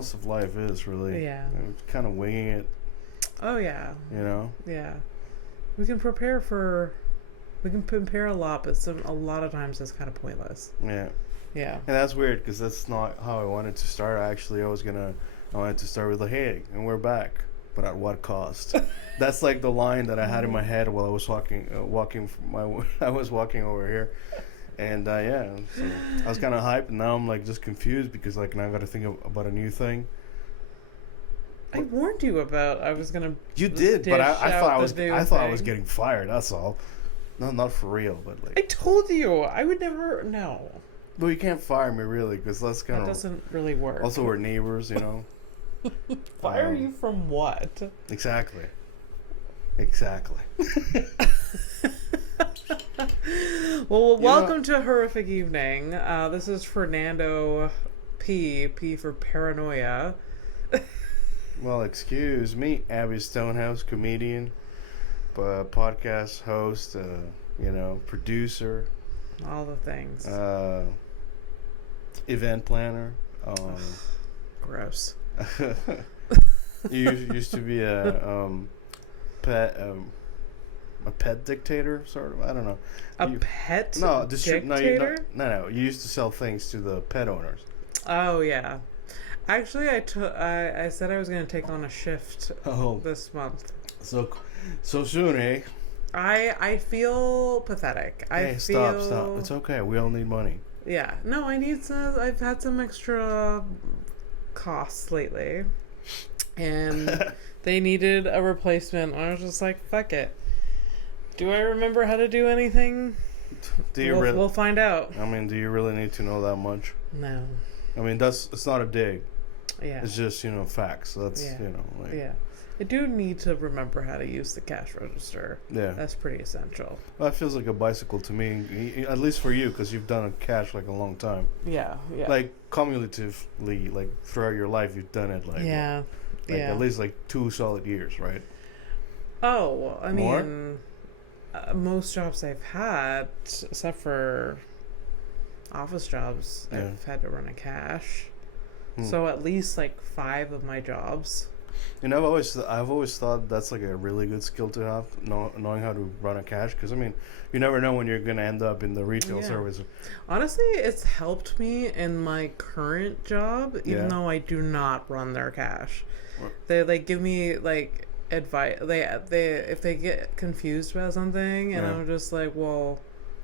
most of life is, really. Yeah. Kind of winging it. Oh, yeah. You know? Yeah. We can prepare a lot, but a lot of times it's kind of pointless. Yeah. Yeah. And that's weird, because that's not how I wanted to start. Actually, I wanted to start with, like, hey, and we're back. But at what cost? That's like the line that I had in my head while I was walking I was walking over here. And, yeah. So I was kind of hyped, and now I'm, like, just confused, because, like, now I got to think about a new thing. I warned you about I was gonna. You did, but I thought I was getting fired. That's all. No, not for real, but like. I told you I would never. No. But you can't fire me, really, because that's kind of. That doesn't really work. Also, we're neighbors, you know. Fire you from what? Exactly. Well, welcome to Horrific Evening. This is Fernando P for paranoia. Well, excuse me, Abby Stonehouse, comedian, podcast host, producer. All the things. Event planner. Gross. You used to be a pet dictator, sort of. I don't know. Pet dictator? No. You used to sell things to the pet owners. Oh yeah. Actually, I said I was going to take on a shift this month. So soon, eh? I feel pathetic. Stop. It's okay. We all need money. Yeah. No, I've had some extra costs lately. And they needed a replacement. I was just like, fuck it. Do I remember how to do anything? We'll find out. I mean, do you really need to know that much? No. I mean, it's not a dig. Yeah. It's just, facts. That's, Yeah. I do need to remember how to use the cash register. Yeah. That's pretty essential. Well, that feels like a bicycle to me, at least for you, because you've done a cash, like, a long time. Yeah. Like, cumulatively, like, throughout your life, you've done it, like... Yeah. At least, like, 2 solid years, right? Oh, I mean... most jobs I've had, except for office jobs, I've had to run a cash. So at least like 5 of my jobs. I've always thought that's like a really good skill to have, knowing how to run a cash, because I mean, you never know when you're gonna end up in the retail service. Honestly, it's helped me in my current job, even though I do not run their cash. They like give me like advice. They if they get confused about something, and I'm just like, well,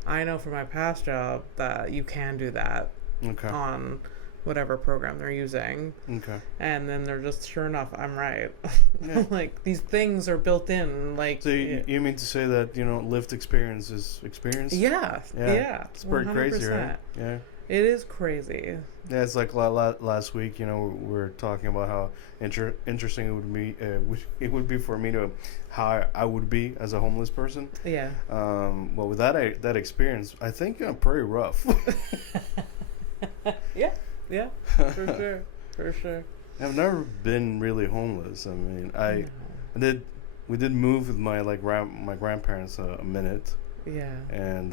I know from my past job that you can do that on whatever program they're using. Okay. And then they're just, sure enough, I'm right. Yeah. Like, these things are built in, like... So you mean to say that, lived experience is experience? Yeah. It's pretty 100%. Crazy, right? Yeah. It is crazy. Yeah, it's like last week, we were talking about how interesting it would be for me to how I would be as a homeless person. Yeah. Well, with that experience, I think I'm pretty rough. Yeah, for sure. I've never been really homeless. I mean, we did move with my my grandparents a minute. Yeah. And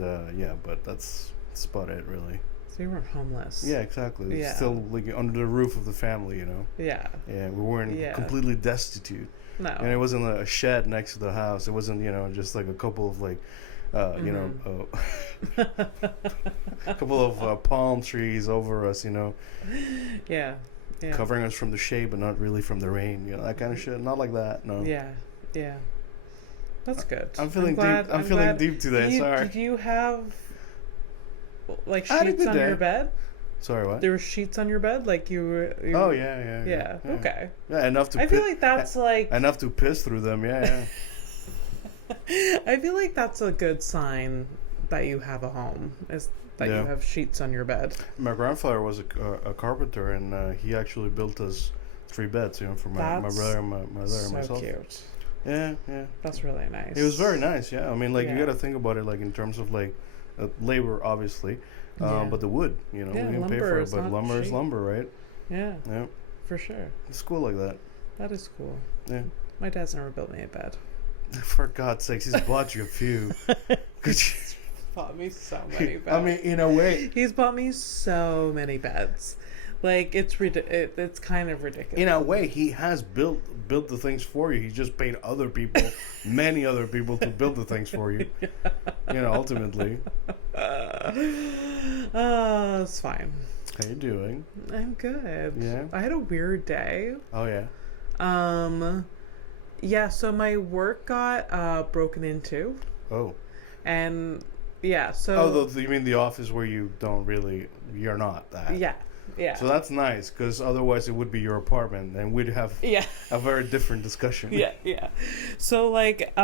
but that's about it, really. So you weren't homeless. Yeah, exactly. Yeah. Still like under the roof of the family, Yeah. Yeah, we weren't completely destitute. No. And it wasn't a shed next to the house. It wasn't, just like a couple of a couple of palm trees over us, Yeah. Covering us from the shade, but not really from the rain, that kind of shit. Not like that, no. Yeah. That's good. I'm feeling deep today. Sorry. Did you have like sheets on your bed? Sorry, what? There were sheets on your bed, like you were. Oh yeah. Okay. Yeah, enough to. I feel like that's like enough to piss through them. Yeah. I feel like that's a good sign that you have a home, is that you have sheets on your bed. My grandfather was a carpenter, and he actually built us 3 beds, for my brother and my mother and myself. So cute. Yeah. That's really nice. It was very nice. Yeah, I mean, you got to think about it, in terms of labor, obviously, but the wood, we didn't pay for it, but lumber is lumber, right? Yeah. For sure. It's cool like that. That is cool. Yeah. My dad's never built me a bed. For God's sakes, he's bought you a few. He's bought me so many beds. I mean, in a way. He's bought me so many beds. Like it's kind of ridiculous. In a way, he has built the things for you. He just paid other people, many other people, to build the things for you. You know, ultimately. It's fine. How you doing? I'm good. Yeah. I had a weird day. Oh yeah. Yeah. So my work got broken into. Oh. And yeah. So. Oh, you mean the office where you're not that. Yeah. Yeah. So that's nice, because otherwise it would be your apartment, and we'd have a very different discussion. Yeah. So like,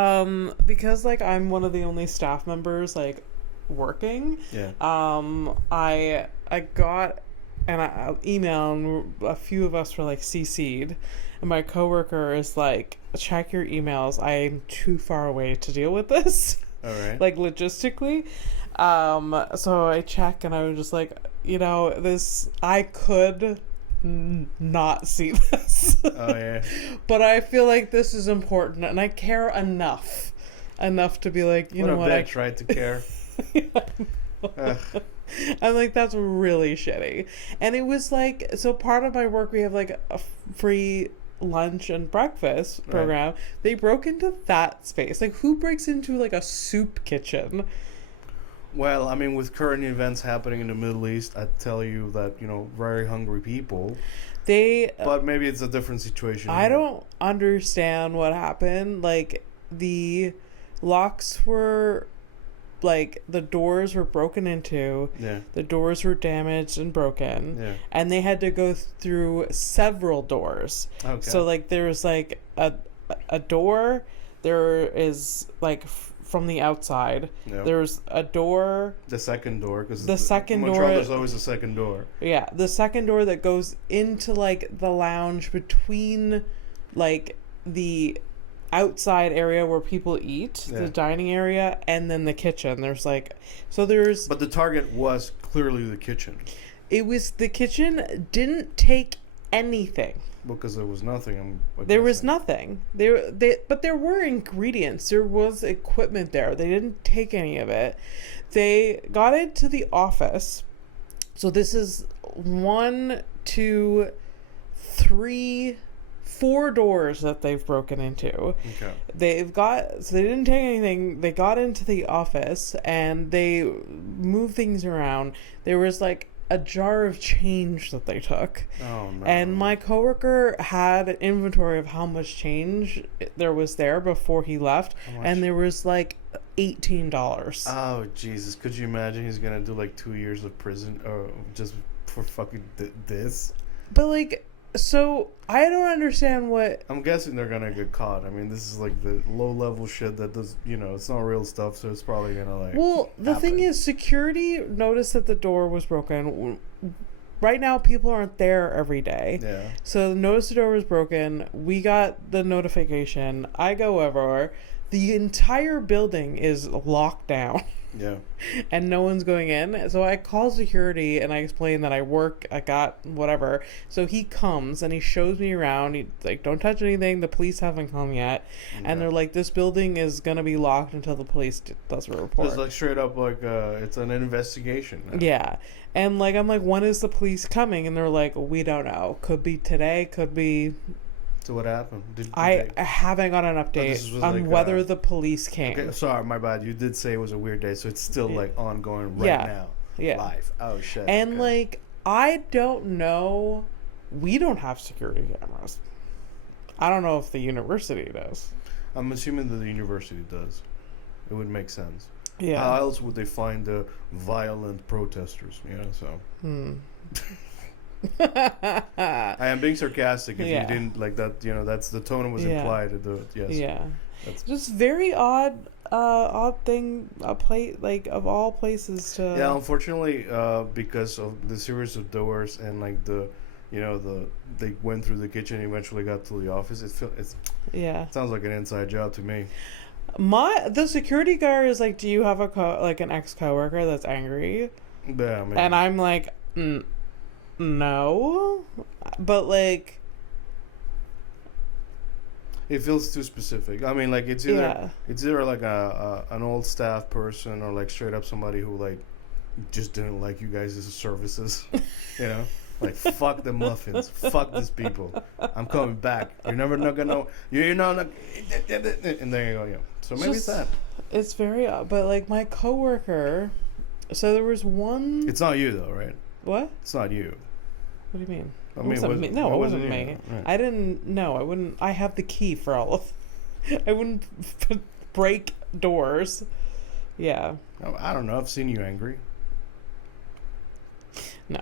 because like I'm one of the only staff members like working. Yeah. I got an email, and a few of us were like CC'd, and my coworker is like, check your emails. I'm too far away to deal with this. All right. Like logistically. So I check, and I was just like, this, I could not see this. Oh yeah. But I feel like this is important, and I care enough to be like, you know what? I tried to care. I'm like, that's really shitty. And it was like, so part of my work, we have like a free lunch and breakfast program. Right. They broke into that space. Like, who breaks into like a soup kitchen? Well, I mean, with current events happening in the Middle East, I tell you that, very hungry people. But maybe it's a different situation. I don't understand what happened. Like, the locks were, like, the doors were broken into. Yeah. The doors were damaged and broken. Yeah. And they had to go through several doors. Okay. So, like, there was, like, a door. There is, like, from the outside. Yep. There's a door. The second door. Because in Montreal, there's always a second door. Yeah. The second door that goes into, like, the lounge between, like, the outside area where people eat, the dining area, and then the kitchen. There's, like... But the target was clearly the kitchen. It was... The kitchen didn't take anything. Because there was nothing. There was nothing. But there were ingredients. There was equipment there. They didn't take any of it. They got into the office. So this is 1, 2, 3, 4 doors that they've broken into. Okay. They didn't take anything. They got into the office and they moved things around. There was like a jar of change that they took. Oh, no. And my coworker had an inventory of how much change there was there before he left, and there was like $18. Oh Jesus! Could you imagine he's gonna do like 2 years of prison just for fucking this? But like, so I don't understand what... I'm guessing they're gonna get caught. I mean, this is like the low level shit that does, it's not real stuff, so it's probably gonna like... Well, the thing is, security noticed that the door was broken. Right now, people aren't there every day. Yeah. So noticed the door was broken. We got the notification. I go over. The entire building is locked down. Yeah. And no one's going in. So I call security and I explain that I got whatever. So he comes and he shows me around. He like, don't touch anything. The police haven't come yet. Yeah. And they're like, this building is going to be locked until the police does a report. It's like straight up like it's an investigation now. Yeah. And like, I'm like, when is the police coming? And they're like, we don't know. Could be today. Could be... So what happened? I haven't got an update on like, whether the police came. Okay, sorry, my bad. You did say it was a weird day, so it's still like ongoing right now. Yeah. Live. Oh shit. And like, I don't know. We don't have security cameras. I don't know if the university does. I'm assuming that the university does. It would make sense. Yeah. How else would they find the violent protesters? So. I am being sarcastic. If you didn't like that, that's the tone was implied. Yes. Yeah. That's just very odd thing. A place like of all places to. Yeah, unfortunately, because of the series of doors and like they went through the kitchen and eventually got to the office. It sounds like an inside job to me. The security guard is like, do you have an ex coworker that's angry? Yeah, maybe. And I'm like, no, but like, it feels too specific. I mean, like it's either like an old staff person or like straight up somebody who like just didn't like you guys' services, Like, fuck the muffins. Fuck these people. I'm coming back. You're never not gonna. You're not. And there you go. Yeah. So maybe it's that. It's very odd, but like my coworker. So there was one. It's not you though, right? What? It's not you. What do you mean? I mean, No, it wasn't me. Right. I didn't. No, I wouldn't. I have the key for all of. I wouldn't break doors. Yeah. I don't know. I've seen you angry. No,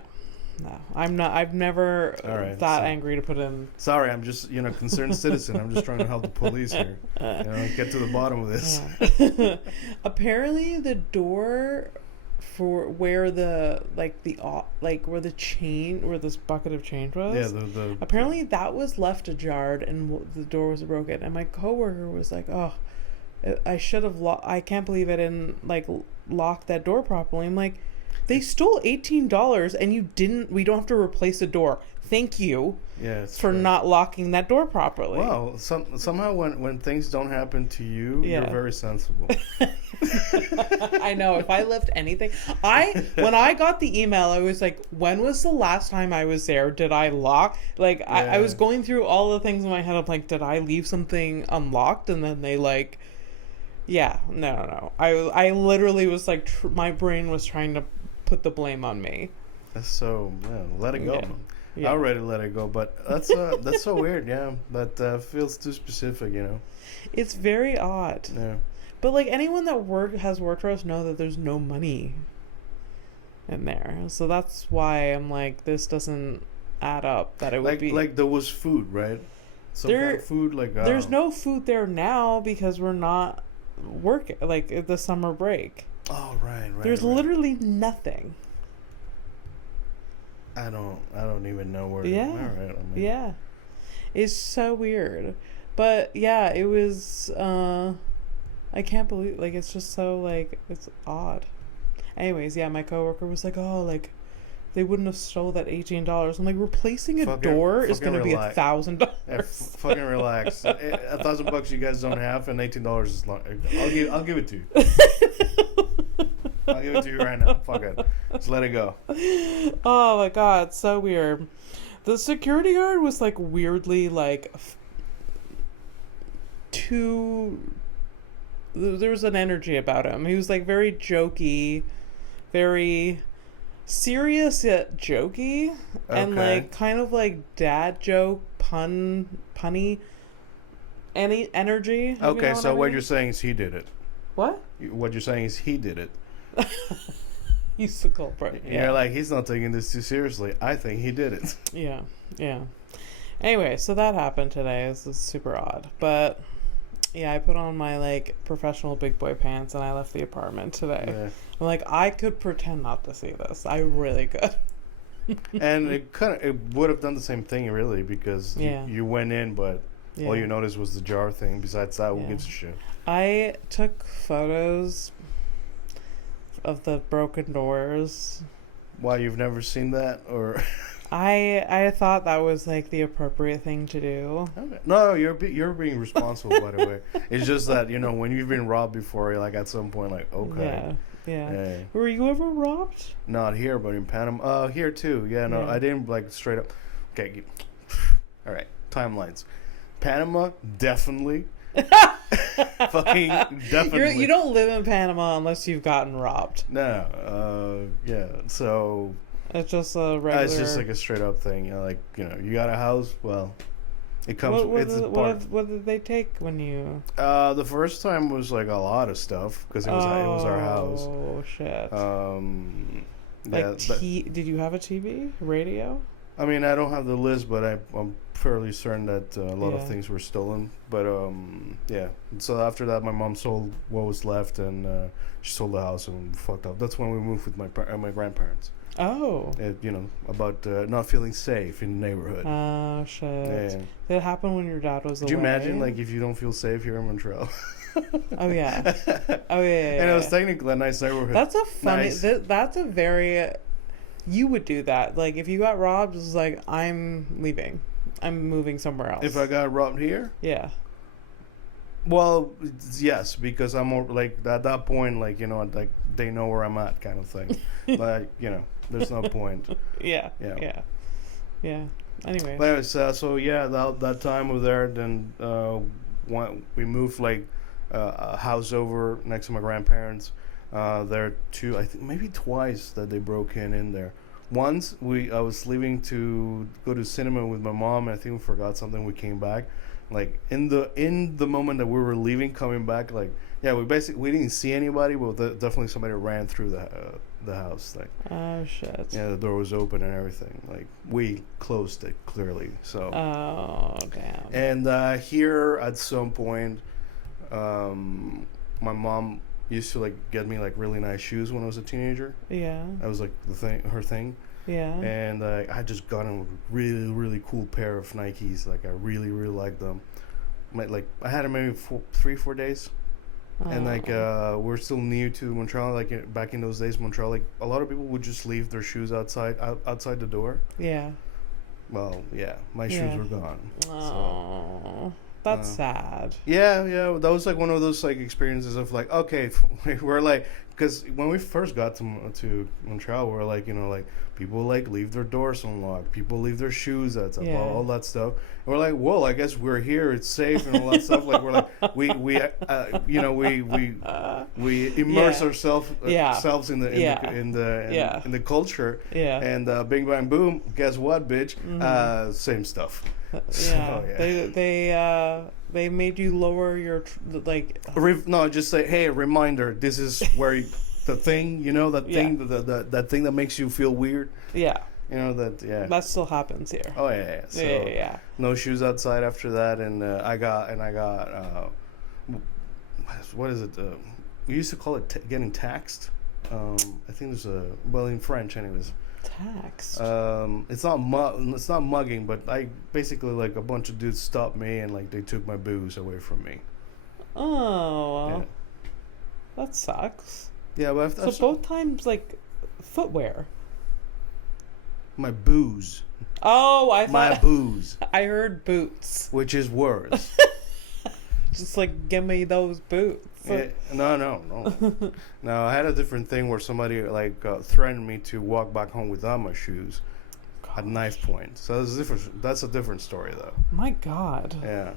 I'm not. I've never angry to put in. Sorry, I'm just concerned citizen. I'm just trying to help the police here. Get to the bottom of this. Yeah. Apparently, the door for where the where this bucket of change was. Yeah, apparently that was left ajar and the door was broken. And my coworker was like, "Oh, I should have. I can't believe I didn't lock that door properly." I'm like. They stole $18 and we don't have to replace the door. Thank you for not locking that door properly. Wow. Somehow when things don't happen to you, you're very sensible. I know. If I left anything, when I got the email, I was like, when was the last time I was there? Did I lock? I was going through all the things in my head. I'm like, did I leave something unlocked? And then they no. I literally was like, my brain was trying to put the blame on me. That's so let it go. Yeah. I already let it go, but that's so weird. Yeah, that feels too specific. It's very odd. Yeah, but anyone that has worked for us know that there's no money in there, so that's why I'm like, this doesn't add up. That it would be there was food, right? Some kind of food there's no food there now because we're not working the summer break. Oh, right. There's literally nothing. I don't even know where. Yeah. Yeah. It's so weird, but yeah, it was. I can't believe it's just so it's odd. Anyways, yeah, my coworker was like, "Oh, they wouldn't have stole that $18." I'm like, replacing a door is going to be $1,000. Yeah, fucking relax. $1,000 you guys don't have, and $18 is long. I'll give it to you. I'll give it to you right now. Fuck it. Just let it go. Oh my god, so weird. The security guard was weirdly there was an energy about him. He was very jokey, very serious yet jokey, and kind of dad joke punny energy. Okay, so what you're saying is he did it. What? What you're saying is he did it. He's the culprit. Yeah. You're like, he's not taking this too seriously. I think he did it. Yeah. Anyway, so that happened today. This is super odd, but yeah, I put on my professional big boy pants and I left the apartment today. Yeah. I'm like, I could pretend not to see this. I really could. And it would have done the same thing really, because you went in, but all you noticed was the jar thing. Besides that, who gives a shit? I took photos of the broken doors. Why, you've never seen that, or? I thought that was the appropriate thing to do. Okay. No, you're being responsible, by the way. It's just that when you've been robbed before, you're at some point okay. Yeah. Hey. Were you ever robbed? Not here, but in Panama. Here too. Yeah, no, I didn't straight up. Okay. All right. Timelines. Panama, definitely. Fucking definitely. You don't live in Panama unless you've gotten robbed. No. Yeah. So. It's just a regular. It's just a straight up thing. You got a house. Well, it comes. What did they take when you? The first time was a lot of stuff because it was our house. Oh shit. Did you have a TV, radio? I mean, I don't have the list, but I'm fairly certain that a lot of things were stolen. But yeah. So after that, my mom sold what was left, and she sold the house and fucked up. That's when we moved with my grandparents. Oh. About not feeling safe in the neighborhood. Oh, shit. Yeah. Did it happen when your dad was away? Could you imagine, if you don't feel safe here in Montreal? Oh, yeah. Oh, yeah. And it was technically a nice neighborhood. That's a funny... Nice. That's a very... You would do that. If you got robbed, it's I'm leaving. I'm moving somewhere else. If I got robbed here? Yeah. Well, yes, because I'm more, at that point, they know where I'm at kind of thing. There's no point. Yeah. Yeah. Anyway. But anyways, so yeah, that time over there, then we moved like a house over next to my grandparents. There I think maybe twice that they broke in there. Once I was leaving to go to cinema with my mom, and I think we forgot something. We came back, like in the moment that we were leaving, coming back, like yeah, we didn't see anybody, but definitely somebody ran through the house, like Oh shit. yeah, the door was open and everything. Like we closed it clearly, so. Oh damn. And here at some point, my mom used to like get me like really nice shoes when I was a teenager. Yeah. That was like her thing. Yeah. And I just got a really really cool pair of Nikes. Like I really really liked them. I had them maybe 3-4 days. And like we're still new to Montreal. Like back in those days, Montreal, like a lot of people would just leave their shoes outside the door. Yeah. Well, yeah, my shoes were gone. Oh, that's sad. Yeah, that was like one of those like experiences of like, okay, we're like, because when we first got to Montreal, we're like, like people like leave their doors unlocked, people leave their shoes outside, all that stuff. And we're like, well, I guess we're here, it's safe and all that stuff. Like we're like, we immerse ourselves in the culture. Yeah. And bing bang boom, guess what, bitch? Mm-hmm. Same stuff. So, yeah. They made you lower your just say, hey, reminder, this is where the thing, thing that thing that makes you feel weird. Yeah. That still happens here. Oh yeah. So yeah. No shoes outside after that, and I got what is it? We used to call it getting taxed. I think there's in French anyways. Taxed. It's not mugging, but I basically like a bunch of dudes stopped me and like they took my booze away from me. Oh, yeah. That sucks. Yeah, but so both times like footwear. My booze. Oh, I thought my booze. I heard boots, which is worse. Just like give me those boots. Yeah, no. No, I had a different thing where somebody like threatened me to walk back home without my shoes at knife point. So that's a different story, though. My God. Yeah.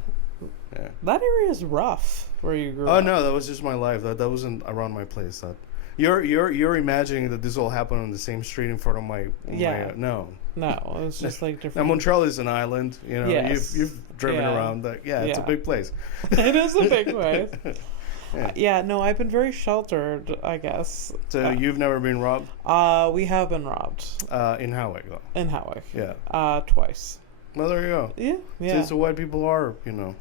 That area is rough where you grew up. Oh no, that was just my life. That wasn't around my place. That you're imagining that this all happened on the same street in front of my. No, it was just like different. Now Montreal is an island. Yes. You've driven around. It's a big place. It is a big place. No, I've been very sheltered, I guess. So you've never been robbed? We have been robbed. In Hawick, though. In Hawick. Yeah. Twice. Well, there you go. Yeah. So white people are,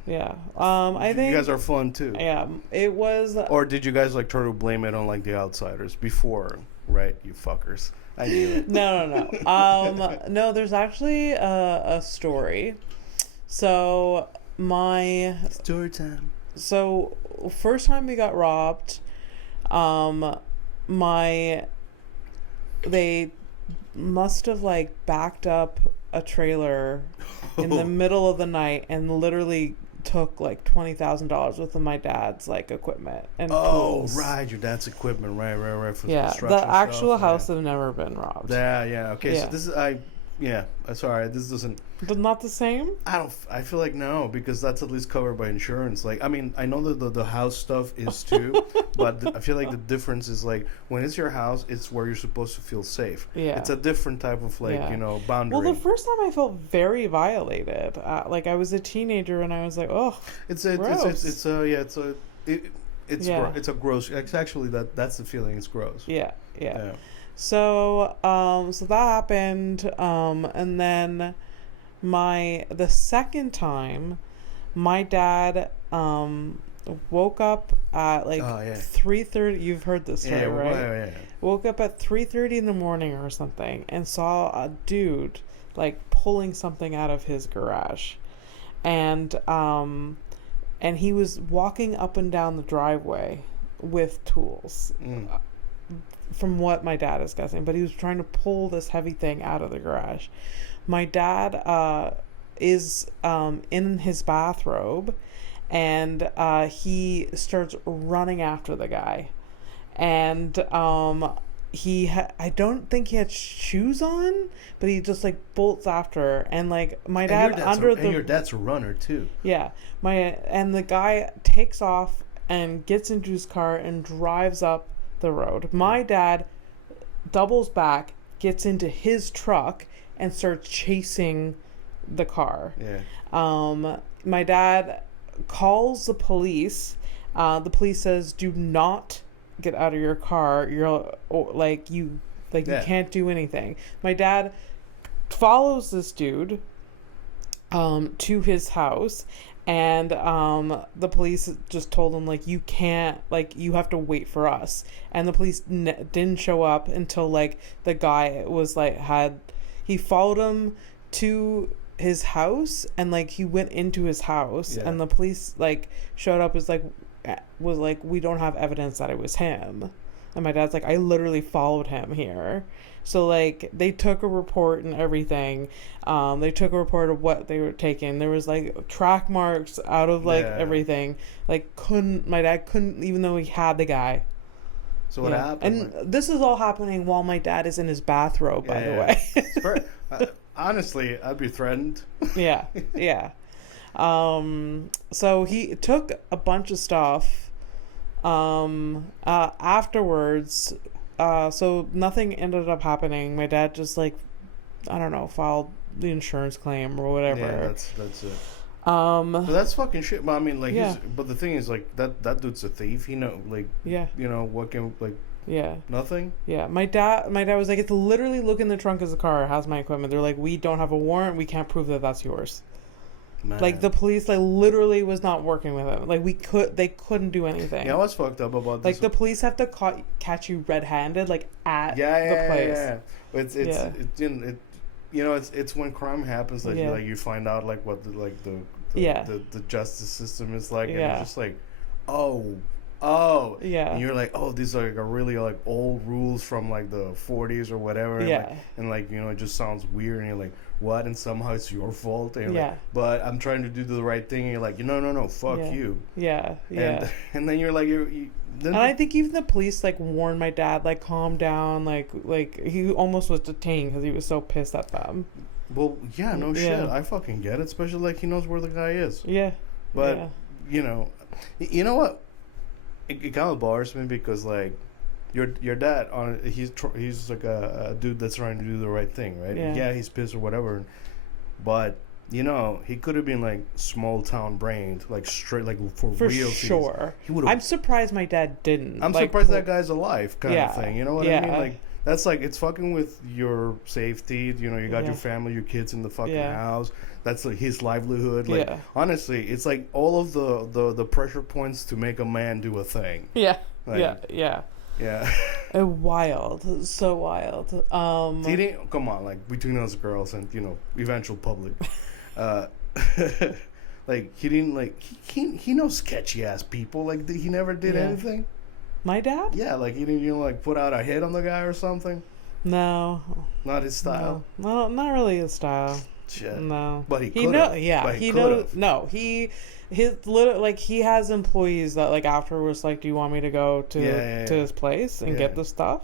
Yeah. I think you guys are fun too. Yeah. It was. Or did you guys like try to blame it on like the outsiders before? Right, you fuckers. I knew it. No. No. There's actually a story. So story time. So first time we got robbed, they must have like backed up a trailer in the middle of the night and literally took like $20,000 worth of my dad's like equipment and tools. Right, your dad's equipment, right for construction the actual stuff, house had never been robbed. Okay. So this is sorry, this doesn't. But not the same? I feel like no, because that's at least covered by insurance. Like, I mean, I know that the house stuff is too, but I feel like the difference is like when it's your house, it's where you're supposed to feel safe. Yeah. It's a different type of boundary. Well, the first time I felt very violated. Like I was a teenager and I was like, oh, it's gross. It's actually that's the feeling. It's gross. Yeah. So that happened, and then the second time, my dad woke up at like 3:30. You've heard this story, right? Yeah. Woke up at 3:30 in the morning or something, and saw a dude like pulling something out of his garage, and he was walking up and down the driveway with tools. From what my dad is guessing, but he was trying to pull this heavy thing out of the garage. My dad is in his bathrobe, and he starts running after the guy, and I don't think he had shoes on, but he just like bolts after her, and like my dad and your dad's a runner too. Yeah, and the guy takes off and gets into his car and drives up the road. My dad doubles back, gets into his truck, and starts chasing the car. Yeah. My dad calls the police. The police says, "Do not get out of your car. You can't do anything." My dad follows this dude to his house, and the police just told him, like, you can't, like, you have to wait for us. And the police didn't show up until like the guy was like he followed him to his house, and like he went into his house, and the police like showed up, was like, we don't have evidence that it was him. And my dad's like, I literally followed him here. So like they took a report and everything. They took a report of what they were taking. There was like track marks out of like everything. Like my dad couldn't, even though he had the guy. So what happened? And this is all happening while my dad is in his bathrobe, by the way. Honestly, I'd be threatened. Yeah. So he took a bunch of stuff. Afterwards, so nothing ended up happening. My dad just like, I don't know, filed the insurance claim or whatever. Yeah, that's it. But that's fucking shit. But I mean, like, but the thing is, like, that dude's a thief. What can, like, nothing. Yeah, my dad was like, it's literally, look in the trunk of the car. It has my equipment. They're like, we don't have a warrant. We can't prove that that's yours. Man. Like, the police, like, literally was not working with him. Like, they couldn't do anything. Yeah, what's fucked up about this? Like, the police have to catch you red-handed, like, at the place. It's when crime happens that you find out, like, what the justice system is like, and it's just like, oh, and you're like, oh, these are like really like old rules from like the 40s or whatever, and it just sounds weird, and you're like, what? And somehow it's your fault, and like, but I'm trying to do the right thing, and you're like, no, fuck you. And then you're like, and I think even the police like warned my dad, like, calm down, like he almost was detained because he was so pissed at them. Well, shit, I fucking get it, especially like he knows where the guy is. But you know what? It kind of bothers me because like your dad he's like a dude that's trying to do the right thing, right? Yeah, he's pissed or whatever, but he could have been like small town brained, like straight, like for real. Sure, he would. I'm surprised my dad didn't. I'm surprised that guy's alive, kind of thing. You know what I mean? Like, that's like, it's fucking with your safety. You got your family, your kids in the fucking house. That's like his livelihood. Like, honestly, it's like all of the pressure points to make a man do a thing. Yeah. Wild, so wild. He didn't, come on, like, between us girls and eventual public. Like, he didn't, like, he knows sketchy ass people. Like, he never did anything. My dad? Yeah, like, he didn't like put out a hit on the guy or something. No, not his style. No, not really his style. Shit. No, but he knows. Yeah, he knows. No, his little, like, he has employees that like afterwards, like, do you want me to go to his place and get the stuff?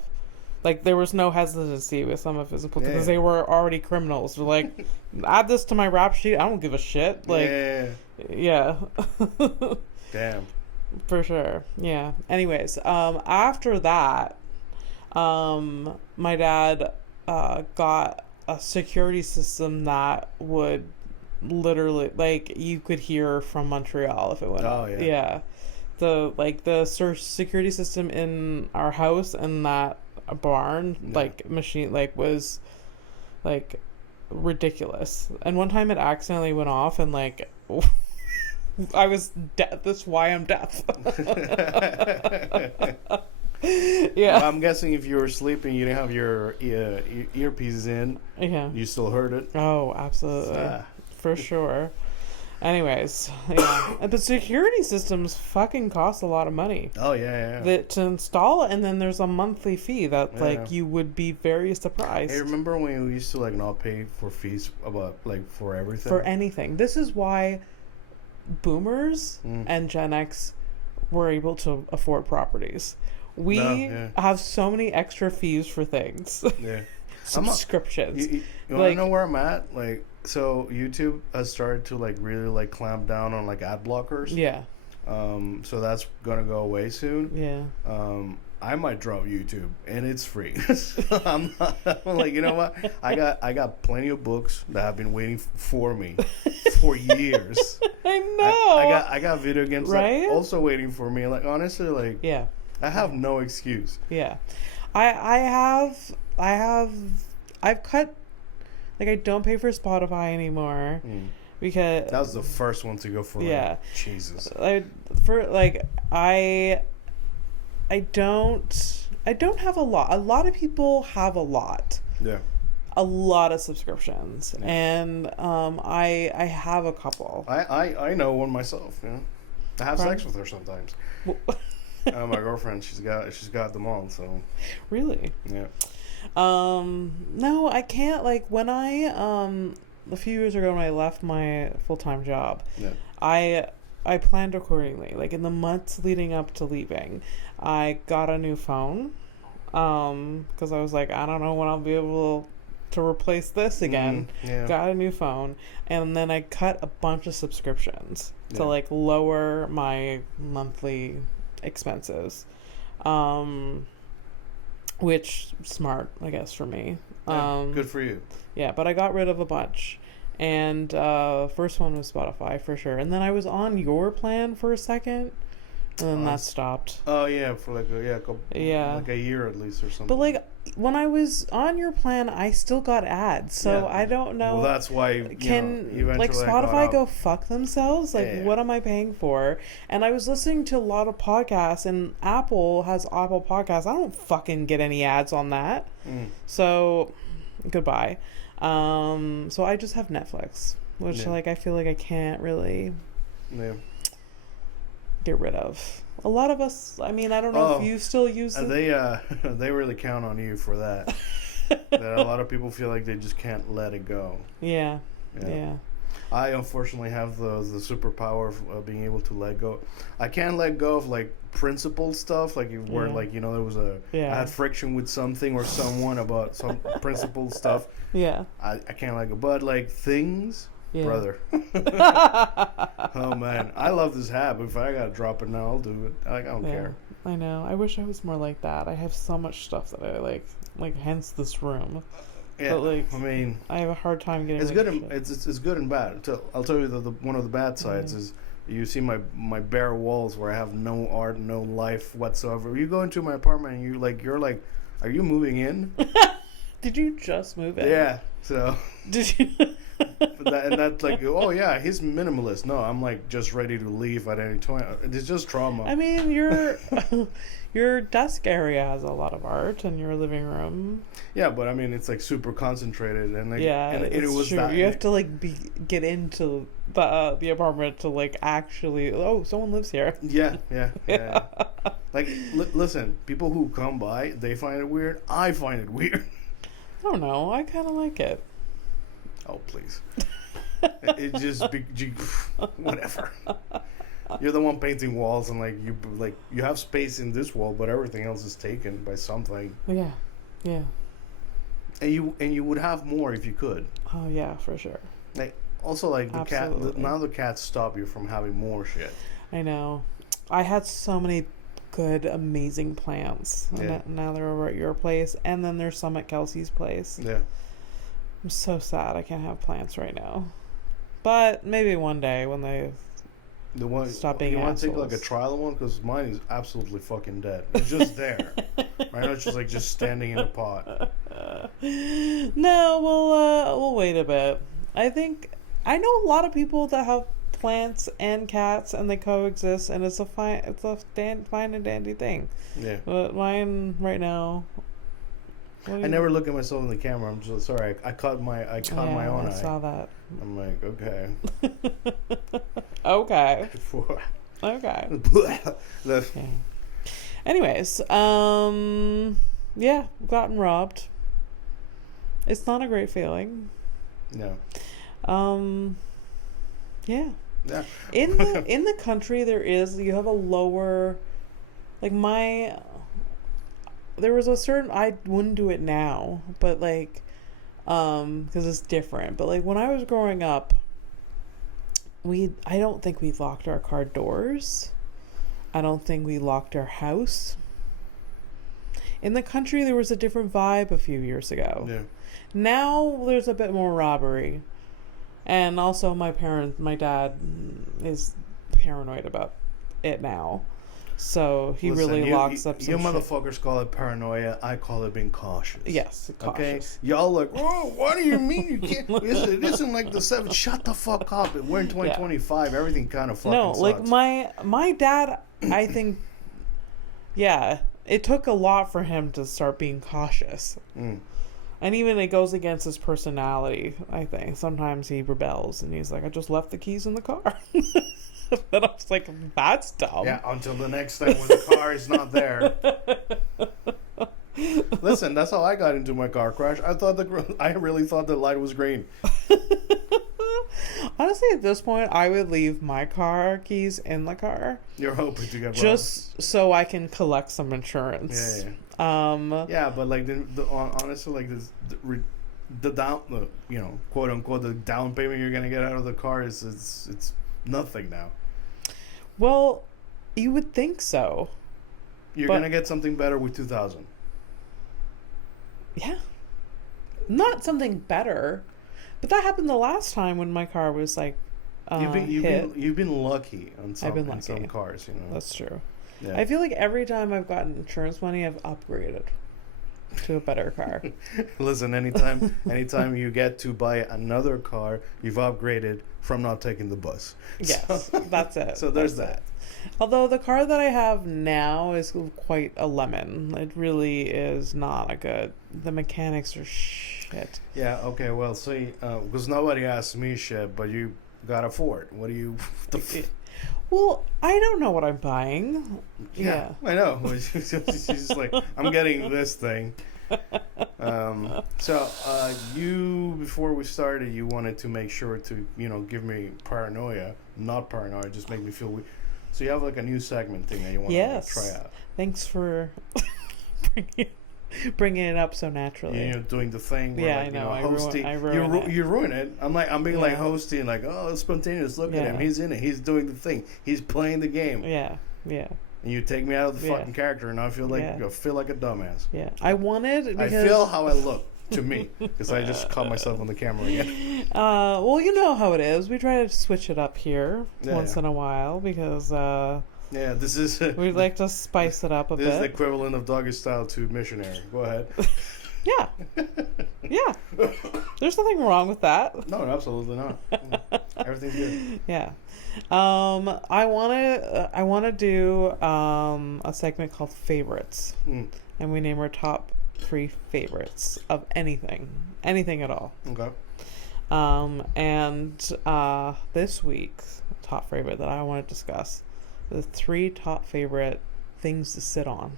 Like, there was no hesitancy with some of his employees because they were already criminals. They're like, add this to my rap sheet. I don't give a shit. Like, Damn. For sure. Yeah. Anyways, after that, my dad got a security system that would literally, like, you could hear from Montreal if it went up. Yeah. The security system in our house and that barn, like, machine, like, was like ridiculous. And one time it accidentally went off, and like I was deaf. That's why I'm deaf. Well, I'm guessing if you were sleeping, you didn't have your earpieces in. Yeah. You still heard it. Oh, absolutely. For sure. Anyways, but security systems fucking cost a lot of money. Oh yeah. To install it, and then there's a monthly fee that like you would be very surprised. Hey, remember when we used to like not pay for fees about like for everything? For anything. This is why boomers and Gen X were able to afford properties. We No, have so many extra fees for things. yeah. Subscriptions. You want to know where I'm at? Like, so YouTube has started to like really like clamp down on like ad blockers. Yeah. So that's gonna go away soon. Yeah. I might drop YouTube, and it's free. I'm like, you know what? I got plenty of books that have been waiting for me for years. I know. I got video games right? that also waiting for me. Like, honestly, like, yeah, I have no excuse. Yeah, I've cut, like, I don't pay for Spotify anymore. Because that was the first one to go for. Yeah, like, Jesus. I don't have a lot. A lot of people have a lot. Yeah. A lot of subscriptions, yeah. And I have a couple. I know one myself. You know, I have sex with her sometimes. My girlfriend, she's got them all. So. Really? Yeah. No, I can't. Like, when I a few years ago when I left my full-time job, yeah. I planned accordingly. Like, in the months leading up to leaving, I got a new phone, because I was like, I don't know when I'll be able to replace this again. Yeah. Got a new phone, and then I cut a bunch of subscriptions to like lower my monthly expenses, which smart, I guess, for me. Good for you. Yeah, but I got rid of a bunch. And first one was Spotify for sure. And then I was on your plan for a second, and then that stopped. Oh yeah, for like like a year at least or something. But like, when I was on your plan, I still got ads, so I don't know. Well, that's why like Spotify go fuck themselves. Like, what am I paying for? And I was listening to a lot of podcasts, and Apple has Apple Podcasts. I don't fucking get any ads on that. So goodbye. So I just have Netflix, which like I feel like I can't really get rid of. A lot of us, I mean, I don't know if you still use it. They really count on you for that. That a lot of people feel like they just can't let it go. Yeah. I unfortunately have the superpower of being able to let go. I can't let go of like principled stuff, like where like, you know, there was I had friction with something or someone about some principled stuff. Yeah. I can't let go, but like things, brother. Oh man, I love this habit. If I gotta drop it now, I'll do it. I don't care. I know. I wish I was more like that. I have so much stuff that I like hence this room. Yeah, but like, I mean, I have a hard time getting. It's good. It's good and bad. I'll tell you one of the bad sides is you see my bare walls where I have no art, no life whatsoever. You go into my apartment and you're like, are you moving in? Did you just move in? Yeah. So. Did you? And that's like, oh yeah, he's minimalist. No, I'm like just ready to leave at any time. It's just trauma. I mean, your desk area has a lot of art in your living room. Yeah, but I mean, it's like super concentrated, and like, and it was true. You have to like get into the apartment to like actually. Oh, someone lives here. Yeah. Like, listen, people who come by, they find it weird. I find it weird. I don't know. I kind of like it. Oh, please. It just whatever. You're the one painting walls, and you have space in this wall, but everything else is taken by something. Yeah. And you would have more if you could. Oh yeah, for sure. Like, also, like, the cat. Now the cats stop you from having more shit. I know. I had so many good, amazing plants. Yeah. Now they're over at your place, and then there's some at Kelsey's place. Yeah. I'm so sad I can't have plants right now. But maybe one day when they stop being assholes. You want to take like a trial one? Because mine is absolutely fucking dead. It's just there. Right now it's just like standing in a pot. No, we'll wait a bit. I know a lot of people that have plants and cats and they coexist, and it's a fine and dandy thing. Yeah. But mine right now. I never look at myself in the camera. I'm just sorry. I caught my own eye. I saw that. I'm like, okay. Okay. Okay. Anyways, gotten robbed. It's not a great feeling. No. Yeah. Yeah. In the country, you have a lower, like there was a certain, I wouldn't do it now, but like, because it's different. But like when I was growing up, I don't think we locked our car doors. I don't think we locked our house. In the country, there was a different vibe a few years ago. Yeah. Now there's a bit more robbery. And also my dad is paranoid about it now. So he really locks up some You shit. motherfuckers call it paranoia. I call it being cautious. Yes, cautious. Okay? Y'all like, oh, what do you mean you can't? It isn't like the 7. Shut the fuck up. We're in 2025. Yeah. Everything kind of fucking sucks. Like my dad, I think, yeah, it took a lot for him to start being cautious. Mm. And even it goes against his personality, I think. Sometimes he rebels and he's like, I just left the keys in the car. But I was like, that's dumb. Yeah, until the next time when the car is not there. Listen, that's how I got into my car crash. I really thought the light was green. Honestly, at this point, I would leave my car keys in the car. You're hoping to get just so I can collect some insurance. Yeah. Yeah, but like honestly, like the down, quote unquote, the down payment you're gonna get out of the car it's nothing now. Well, you would think so. You're gonna get something better with 2000. Yeah. Not something better. But that happened the last time when my car was like hit. You've been lucky on some cars, That's true. Yeah. I feel like every time I've gotten insurance money, I've upgraded to a better car. Listen, anytime you get to buy another car, you've upgraded from not taking the bus. Yes, that's it. So there's that. Although the car that I have now is quite a lemon. It really is not a good. The mechanics are shit. Yeah, okay, well, see, because nobody asked me shit, but you got a Ford. What do you... Well, I don't know what I'm buying. Yeah. I know. She's just like, I'm getting this thing. So, before we started, you wanted to make sure to, give me paranoia. Not paranoia, just make me feel weird. So you have like a new segment thing that you want to try out. Thanks for bringing it up so naturally. Doing the thing where, yeah, like, I know. hosting. You ruin it. I'm being like hosting, like, oh, it's spontaneous. Look at him. He's in it. He's doing the thing. He's playing the game. Yeah. And you take me out of the fucking character, and I feel like a dumbass. Yeah. I wanted. I feel how I look. To me, because I just caught myself on the camera again. Well, you know how it is. We try to switch it up here once in a while because this is we like to spice it up a bit. This is the equivalent of Doggy Style to Missionary. Go ahead. Yeah. There's nothing wrong with that. No, absolutely not. Everything's good. Yeah. I wanna do a segment called Favorites, and we name our top 3 favorites of anything at all. Okay. And this week's top favorite that I want to discuss, the 3 top favorite things to sit on.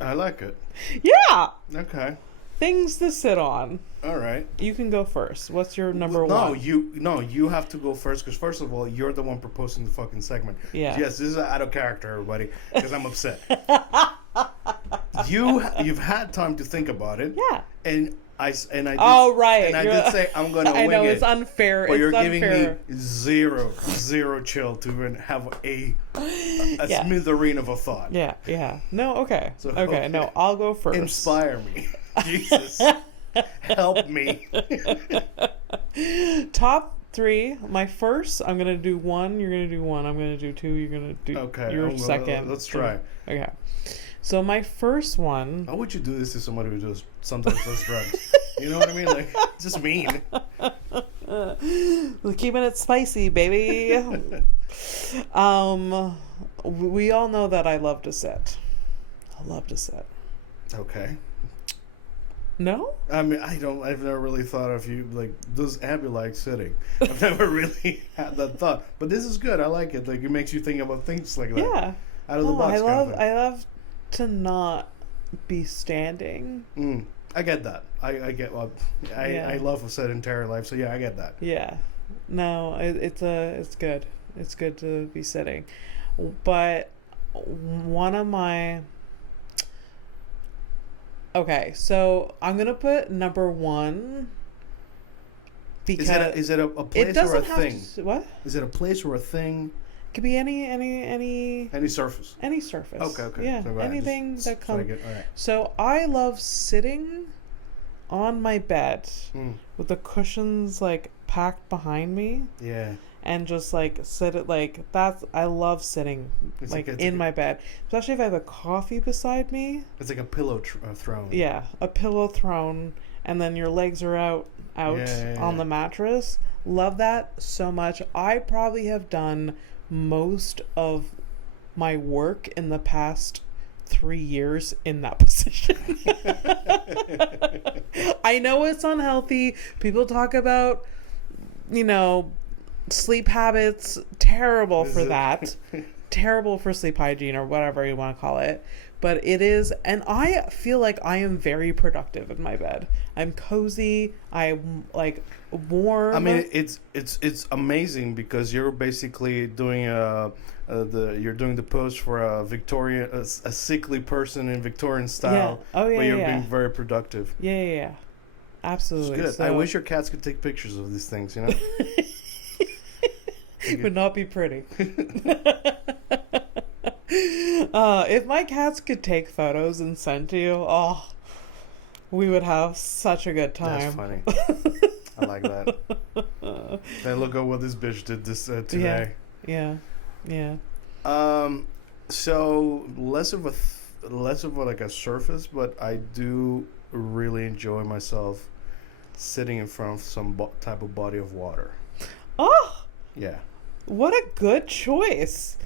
I like it. Yeah. Okay. Things to sit on. All right. You can go first. What's your number one? You have to go first because first of all, you're the one proposing the fucking segment. Yeah. Yes, this is out of character, everybody, because I'm upset. You've had time to think about it. Yeah. And I did, oh right. And I did say I'm gonna wing it. I know it's unfair. But you're giving me zero chill to even have a smithereen of a thought. Yeah. No, okay. So, okay, no, I'll go first. Inspire me. Jesus. Help me. Top 3. My first, I'm gonna do 1, you're gonna do 1, I'm gonna do 2, you're gonna do your second. Let's try. Okay. So my first one. How would you do this to somebody who sometimes does drugs? You know what I mean? Like, just mean. We're keeping it spicy, baby. We all know that I love to sit. Okay. No? I mean, I've never really thought of you, like, does Abby like sitting? I've never really had that thought. But this is good. I like it. Like, it makes you think about things like that. Yeah. Out of the box kind of thing. I love to not be standing. I get that. I get. Well, I love a sedentary life, so yeah, I get that. Yeah, no, it's good. It's good to be sitting, but one of my Okay, so I'm gonna put number one because Is it a place it doesn't or a have thing? what? Is it a place or a thing? Could be any Surface. any surface. Okay. Yeah, So, anything that comes. all right. So I love sitting on my bed Mm. with the cushions like packed behind me. Yeah. And just like sit it like that's I love sitting in my bed, especially if I have a coffee beside me. It's like a pillow throne. Yeah, a pillow throne, and then your legs are out on the mattress. Love that so much. I probably have done most of my work in the past 3 years in that position. I know it's unhealthy. People talk about, sleep habits. Terrible for that. Terrible for sleep hygiene or whatever you want to call it. But it is, and I feel like I am very productive in my bed. I'm cozy. I'm like warm. I mean, it's amazing because you're basically doing you're doing the pose for a sickly person in Victorian style. Yeah. Oh yeah. But you're yeah. being very productive. Yeah. Absolutely. It's good. So, I wish your cats could take pictures of these things. It would not be pretty. If my cats could take photos and send to you, we would have such a good time. That's funny. I like that. Hey, look at what this bitch did today. Yeah. So less of a like a surface, but I do really enjoy myself sitting in front of some type of body of water. Oh. Yeah. What a good choice.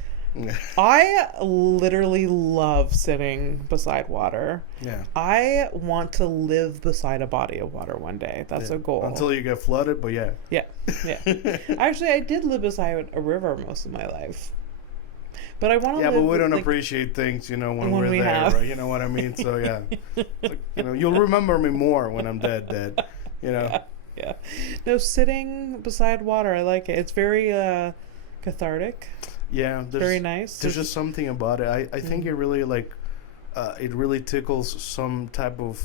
I literally love sitting beside water. Yeah. I want to live beside a body of water one day. That's a goal. Until you get flooded, but yeah. Yeah. Actually, I did live beside a river most of my life. But I want to live... Yeah, but we don't appreciate things, when we're there. Have. Right? You know what I mean? So, yeah. You'll remember me more when I'm dead. Yeah. No, sitting beside water, I like it. It's very cathartic. Yeah. Very nice. There's just something about it. I think it really, it really tickles some type of,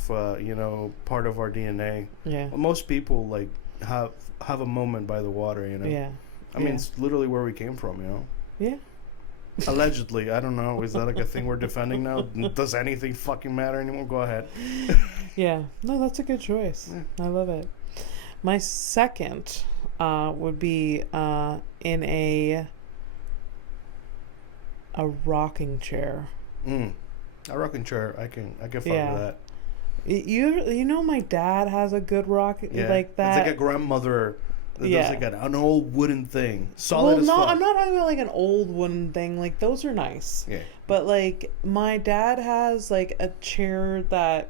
part of our DNA. Yeah. Most people, have a moment by the water, Yeah. I mean, it's literally where we came from, Yeah. Allegedly. I don't know. Is that a thing we're defending now? Does anything fucking matter anymore? Go ahead. Yeah. No, that's a good choice. Yeah. I love it. My second would be in a rocking chair. A rocking chair. I can fuck with that. You know my dad has a good rock like that. It's like a grandmother. There's like an old wooden thing. Solid as fuck. I'm not talking about like an old wooden thing. Like those are nice. Yeah. But like my dad has like a chair that.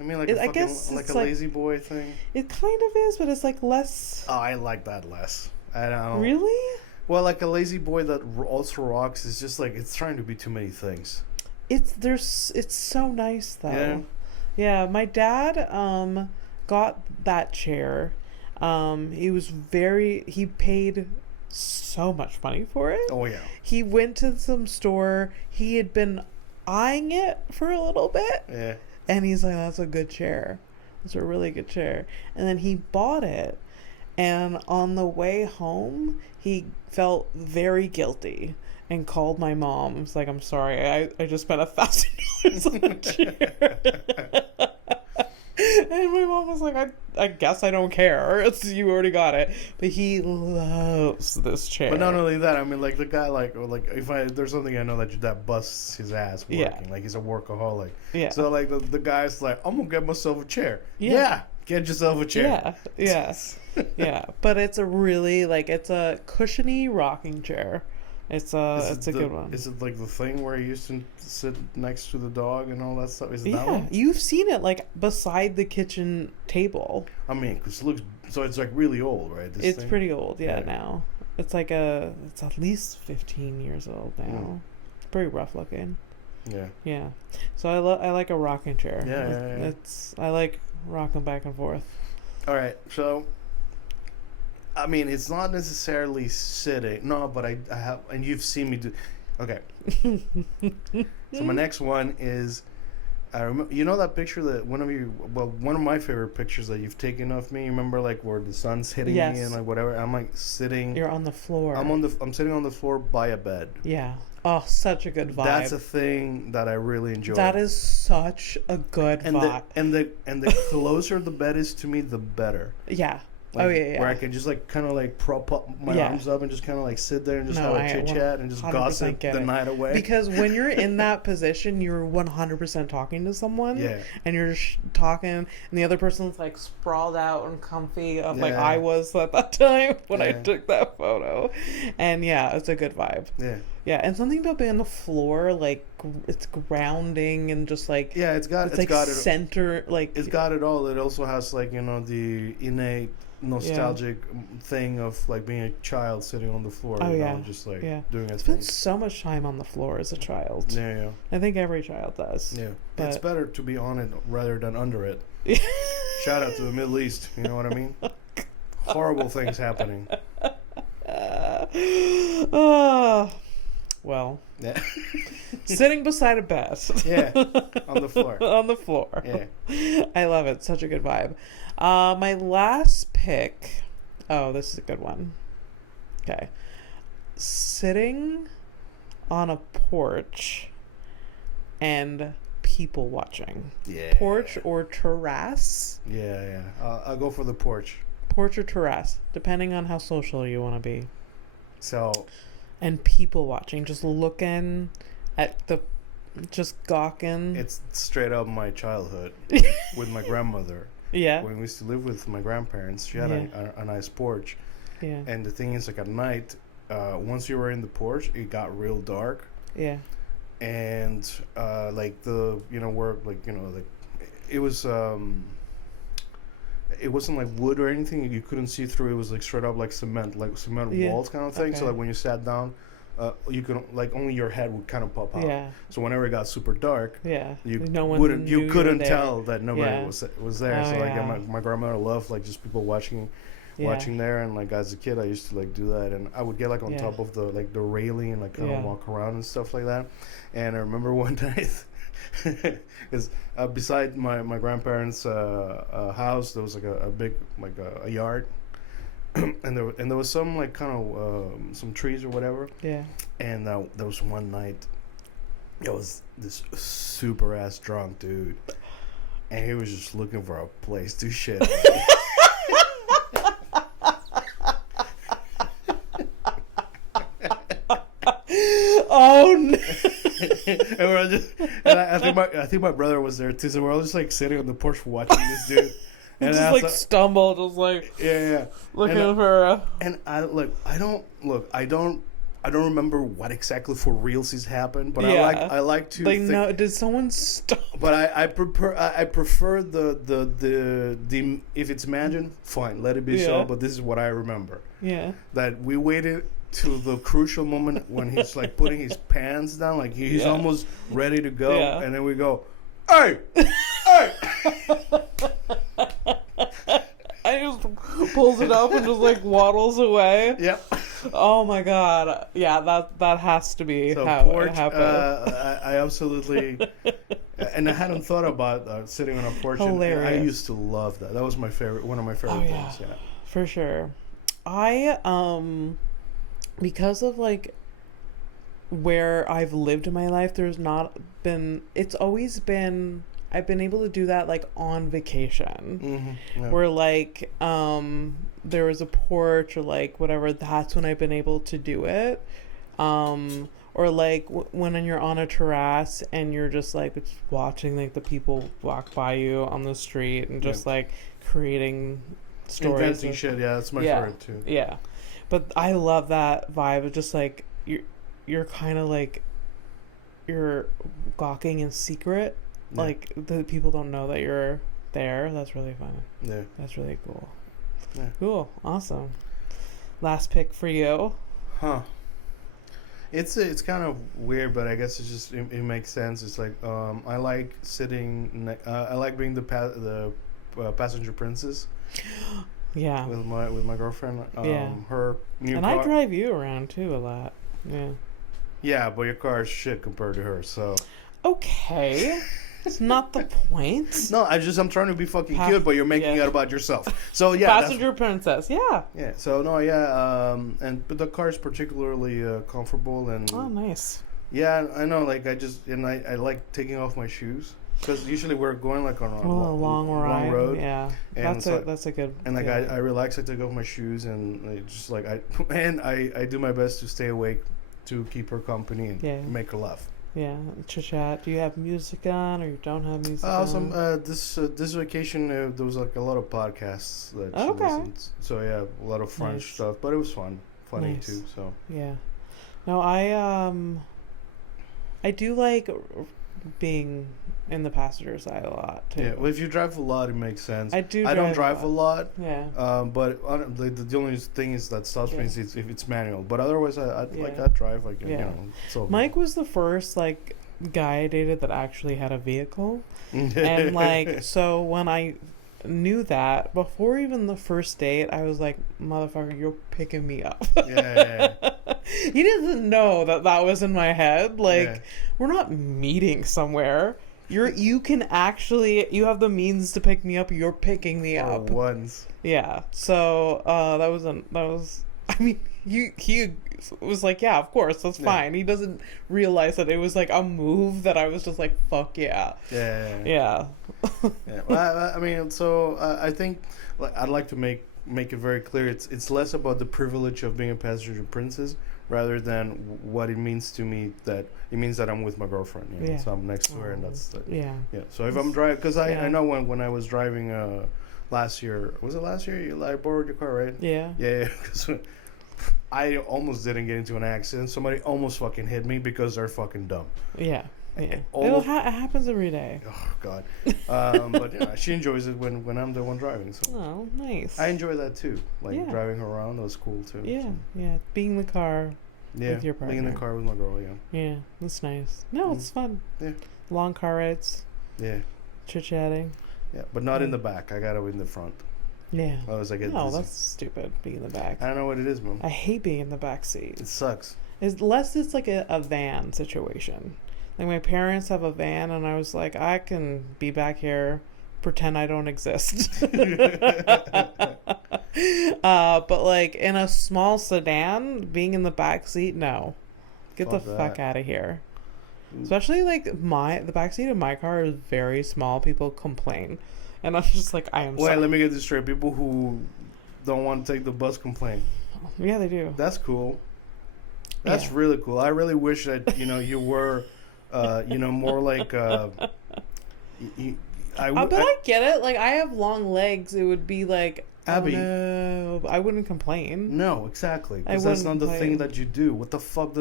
I mean, like I guess like a lazy boy thing. It kind of is, but it's like less. Oh, I like that less. I don't. Really? Well, like a lazy boy that also rocks is just like it's trying to be too many things. It's so nice though. Yeah. My dad got that chair. He paid so much money for it. Oh yeah. He went to some store. He had been eyeing it for a little bit. Yeah. And he's like, that's a good chair. That's a really good chair. And then he bought it. And on the way home, he felt very guilty and called my mom. He's like, I'm sorry. I just spent $1,000 on a chair. And my mom was like, I guess I don't care. You already got it. But he loves this chair. But not only that, I mean, like the guy, like if there's something I know that busts his ass working. Yeah. Like he's a workaholic. Yeah. So like the guy's like, I'm gonna get myself a chair. Yeah. Get yourself a chair. Yeah. Yeah. But it's a really it's a cushiony rocking chair. It's a good one. Is it like the thing where he used to sit next to the dog and all that stuff? Is it that yeah, one? You've seen it beside the kitchen table. I mean, because it's like really old, right? It's pretty old, now. It's it's at least 15 years old now. Mm. It's pretty rough looking. Yeah. Yeah. So I like a rocking chair. Yeah. I like rocking back and forth. All right, so. I mean, it's not necessarily sitting. No, but I have, and you've seen me do. Okay. So my next one is, I remember, you know that picture that one of my favorite pictures that you've taken of me. You remember like where the sun's hitting me and like whatever. I'm like sitting. You're on the floor. I'm sitting on the floor by a bed. Yeah. Oh, such a good vibe. That's a thing that I really enjoy. That is such a good vibe. And the closer the bed is to me, the better. Yeah. Like, yeah. Where I can just like kind of like prop up my arms up and just kind of like sit there and just have a chit chat and just gossip the night away. Because when you're in that position, you're 100% talking to someone. Yeah. And you're just talking, and the other person's like sprawled out and comfy, like I was at that time when I took that photo. And yeah, it's a good vibe. Yeah. Yeah, and something about being on the floor, like it's grounding and just like it's got it center, like it's got it all. It also has like the innate nostalgic thing of like being a child sitting on the floor, just like doing a thing. Spent so much time on the floor as a child. Yeah. I think every child does. Yeah, but it's better to be on it rather than under it. Shout out to the Middle East. You know what I mean? Horrible things happening. Well, sitting beside a bed. On the floor. On the floor. Yeah. I love it. Such a good vibe. My last pick. Oh, this is a good one. Okay. Sitting on a porch and people watching. Yeah. Porch or terrace. Yeah. I'll go for the porch. Porch or terrace, depending on how social you want to be. So. And people watching, just looking at just gawking. It's straight up my childhood with my grandmother. Yeah. When we used to live with my grandparents, she had a nice porch. Yeah. And the thing is, like at night, once you were in the porch, it got real dark. Yeah. And like it was it wasn't like wood or anything you couldn't see through. It was like straight up like cement walls kind of thing. Okay. So like when you sat down, you could like only your head would kind of pop out. Yeah. So whenever it got super dark, you you couldn't tell that nobody was there. Oh, so like my grandmother loved like just people watching there, and like as a kid I used to like do that, and I would get like on top of the railing and like kind of walk around and stuff like that. And I remember one night. Because beside my grandparents' house, there was like a big a yard, and there was some like kind of some trees or whatever. Yeah. And there was one night, it was this super ass drunk dude, and he was just looking for a place to shit. Oh no. I think my brother was there too, so we're all just like sitting on the porch watching this dude. And just like stumble, just like looking for a. And I don't remember what exactly for realsies happened, but I like to. Like, no, did someone stop? But I prefer the if it's imagined, fine, let it be so. But this is what I remember. Yeah. That we waited to the crucial moment when he's like putting his pants down, like he's almost ready to go, and then we go, hey. I just pulls it up and just like waddles away. Yep. Oh my god. Yeah, that has to be how porch, it happened. I absolutely, and I hadn't thought about sitting on a porch. Hilarious. And I used to love that. That was one of my favorite things. Yeah, for sure. I because of like where I've lived in my life, it's always been, I've been able to do that like on vacation, where like there was a porch or like whatever, that's when I've been able to do it, or like when you're on a terrace and you're just like watching like the people walk by you on the street and just like creating stories, inventing shit. Yeah, that's my favorite too. Yeah, but I love that vibe of just like you're kind of like you're gawking in secret. Yeah. Like the people don't know that you're there. That's really fun. Yeah, that's really cool. Yeah, cool, awesome. Last pick for you. Huh? It's kind of weird, but I guess it's just it makes sense. It's like I like sitting. I like being the passenger princess. Yeah. With my girlfriend. Her new and car. I drive you around too a lot. Yeah. Yeah, but your car is shit compared to her. So. Okay. It's not the point. No, I'm trying to be fucking cute, but you're making it about yourself. So yeah, passenger princess. Yeah. Yeah. So no, yeah. But the car is particularly comfortable and. Oh, nice. Yeah, I know. Like I like taking off my shoes. Because usually we're going like on a long road. Yeah, and that's a good. And like I relax, I take off my shoes, and I just like I do my best to stay awake to keep her company and make her laugh. Yeah, chit chat. Do you have music on, or you don't have music on? This vacation there was like a lot of podcasts that she listened. So yeah, a lot of French stuff, but it was funny too. So yeah, no, I do like being in the passenger side a lot too. Yeah, well, if you drive a lot, it makes sense. I don't drive a lot. Yeah. But the only thing is that stops me is if it's manual. But otherwise, I drive like you know. So Mike was the first like guy I dated that actually had a vehicle, and like so when I knew that before even the first date, I was like, motherfucker, you're picking me up. Yeah. He doesn't know that was in my head. Like, we're not meeting somewhere. You can actually, you have the means to pick me up. You're picking me up. Once. Yeah. So I mean, he was like, yeah, of course, that's fine. He doesn't realize that it was like a move that I was just like, fuck yeah. Yeah. Yeah. Yeah. Well, I mean, so I think I'd like to make it very clear. It's less about the privilege of being a passenger princess rather than what it means to me. That it means that I'm with my girlfriend. You know? So I'm next to her, and that's yeah. So if I'm driving, because I know when I was driving last year, was it last year? I borrowed your car, right? Yeah. Yeah. Because I almost didn't get into an accident. Somebody almost fucking hit me because they're fucking dumb. Yeah. Yeah. It happens every day. Oh God. But yeah, she enjoys it when I'm the one driving. So. Oh, nice. I enjoy that too. Like driving her around, that was cool too. Yeah, so. yeah. Being in the car with your partner. Being in the car with my girl. Yeah. Yeah, that's nice. No, it's fun. Yeah. Long car rides. Yeah. Chit chatting. Yeah, but not in the back. I gotta be in the front. Yeah. Otherwise I get No, dizzy. that's stupid. Being in the back. I don't know what it is, man. I hate being in the back seat. It sucks. Unless it's like a van situation. Like my parents have a van, and I was like, I can be back here, pretend I don't exist. But like in a small sedan, being in the back seat, no, get the fuck out of here. Especially like the back seat of my car is very small. People complain, and I'm just like, I am. Wait, let me get this straight. People who don't want to take the bus complain. Yeah, they do. That's cool. That's really cool. I really wish that you were. More like but I get it. Like, I have long legs. It would be like, Abby, oh, no, I wouldn't complain. No, exactly. Because that's not the thing that you do. What the fuck?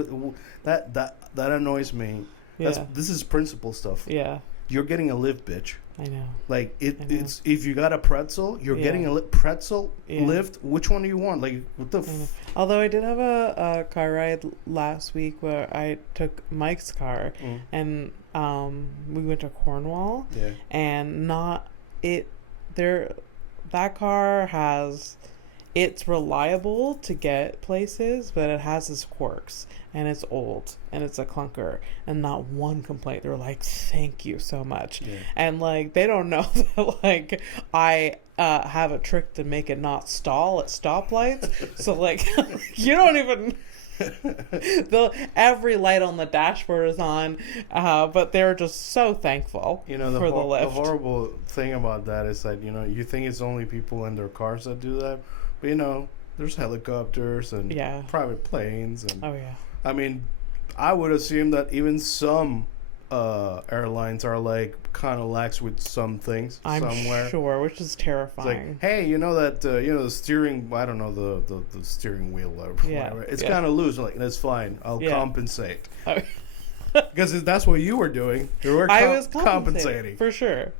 That annoys me. Yeah. This is principle stuff. Yeah. You're getting a lift, bitch. I know. Like it's if you got a pretzel, you're getting a pretzel lift. Which one do you want? Like what the? Although I did have a car ride last week where I took Mike's car and we went to Cornwall. Yeah. And that car has. It's reliable to get places, but it has its quirks, and it's old, and it's a clunker, and not one complaint. They're like, "Thank you so much," and like they don't know that like I have a trick to make it not stall at stoplights. So like you don't even. Every light on the dashboard is on, but they're just so thankful for the lift. The horrible thing about that is that you think it's only people in their cars that do that. But there's helicopters and private planes and I mean, I would assume that even some airlines are like kind of lax with some things somewhere. I'm sure, which is terrifying. It's like, hey, the steering, I don't know, the steering wheel or whatever. It's kind of loose. Like, that's fine. I'll compensate. Because that's what you were doing. You were I was compensating. For sure.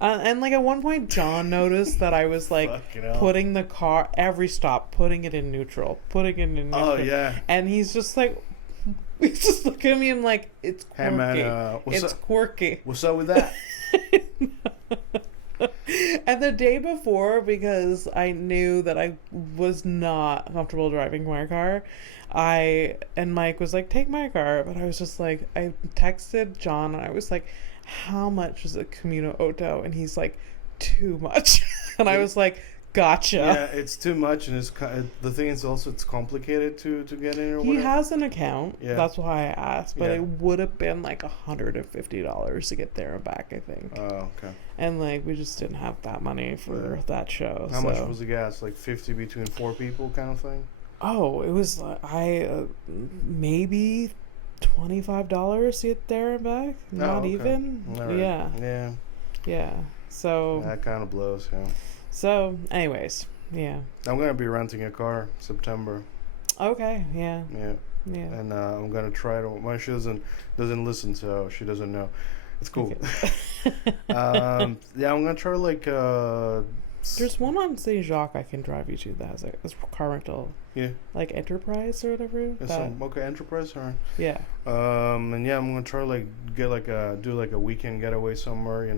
And like at one point, John noticed that I was like putting the car every stop, putting it in neutral. Oh yeah. And he's just like, he's just looking at me and like, it's quirky. Hey man, it's quirky. What's up with that? And the day before, because I knew that I was not comfortable driving my car, and Mike was like, take my car. But I was just like, I texted John and I was like, how much is a Camino Oto? And he's like, too much. And I was like, gotcha. Yeah, it's too much, and the thing is also it's complicated to get in or He whatever. has an account. Yeah. That's why I asked. But Yeah. it would have been like $150 to get there and back, I think. Oh, okay. And like we just didn't have that money for that show. How much was the gas? Like 50 between 4 people kind of thing? Oh, it was maybe $25 to get there and back. Not okay. even. Right. Yeah. Yeah. So that kind of blows. Yeah. So, anyways, yeah. I'm gonna be renting a car September. Okay. Yeah. Yeah. Yeah. And I'm gonna try to. My she doesn't listen, so she doesn't know. It's cool. Okay. Yeah, I'm gonna try like. There's one on Saint Jacques I can drive you to that has a car rental. Yeah. Like Enterprise or whatever. Okay, Enterprise, alright. Yeah. And yeah, I'm gonna try like get like do like a weekend getaway somewhere,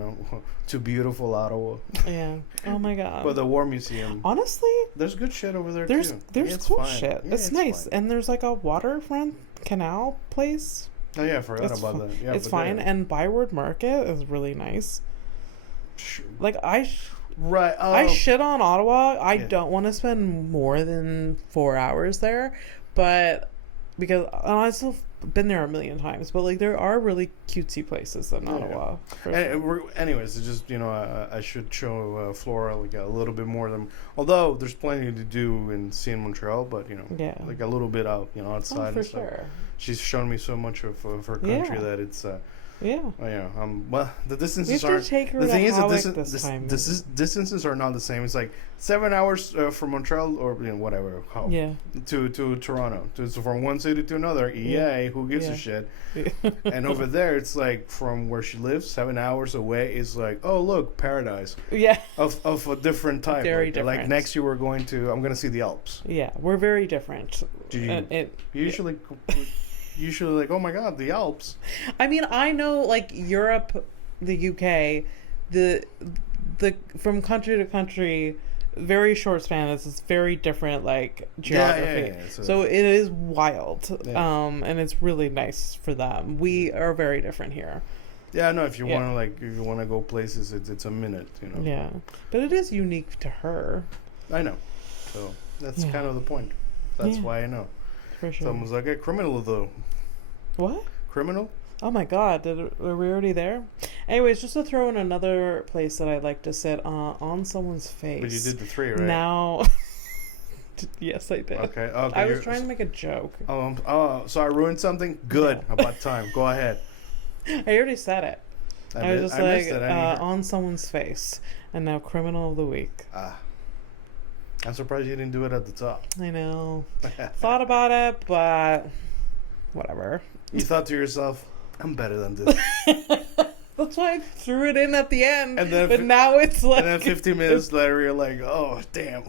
to beautiful Ottawa. Yeah. Oh my god. But the War Museum. Honestly, there's good shit over there there's too. There's cool shit. Yeah, it's nice, fine. and there's like a waterfront canal place. Oh yeah, I forgot about that. Yeah, it's fine, and Byward Market is really nice. Like Right. I shit on Ottawa. I don't want to spend more than 4 hours there, but because I've still been there a million times. But like there are really cutesy places in Ottawa. Anyways, it's just I should show Flora like a little bit more than. Although there's plenty to do and see in Montreal, but like a little bit out outside. For and stuff. sure. She's shown me so much of her country that it's. Yeah. Well, the distances are. Take her the thing is, the distances are not the same. It's like 7 hours from Montreal or whatever. To Toronto. So from one city to another. Yay! Who gives a shit? And over there, it's like from where she lives, 7 hours away. Is like, oh look, paradise. Yeah. Of a different type. Very different. Like next year, I'm gonna see the Alps. Yeah, we're very different. Do you usually? Usually like, oh my god, the Alps. I mean, I know like Europe, the UK, the from country to country, very short span. It's very different like geography. Yeah. So it is wild. Yeah. And it's really nice for them. We are very different here. Yeah, no. If you want to go places, it's a minute. Yeah, but it is unique to her. I know. So that's kind of the point. That's why I know. For sure. Someone's like, hey, criminal though. What? Criminal? Oh my god, were we already there? Anyways, just to throw in another place that I'd like to sit on someone's face. But you did the 3, right? Now, yes, I did. Okay. I was trying to make a joke. So I ruined something? Good. No. About time. Go ahead. I already said it. I was just like on someone's face. And now criminal of the week. I'm surprised you didn't do it at the top. I know. Thought about it, but whatever. You thought to yourself, I'm better than this. That's why I threw it in at the end. And then but now it's like... And then 15 minutes later, you're like, oh, damn.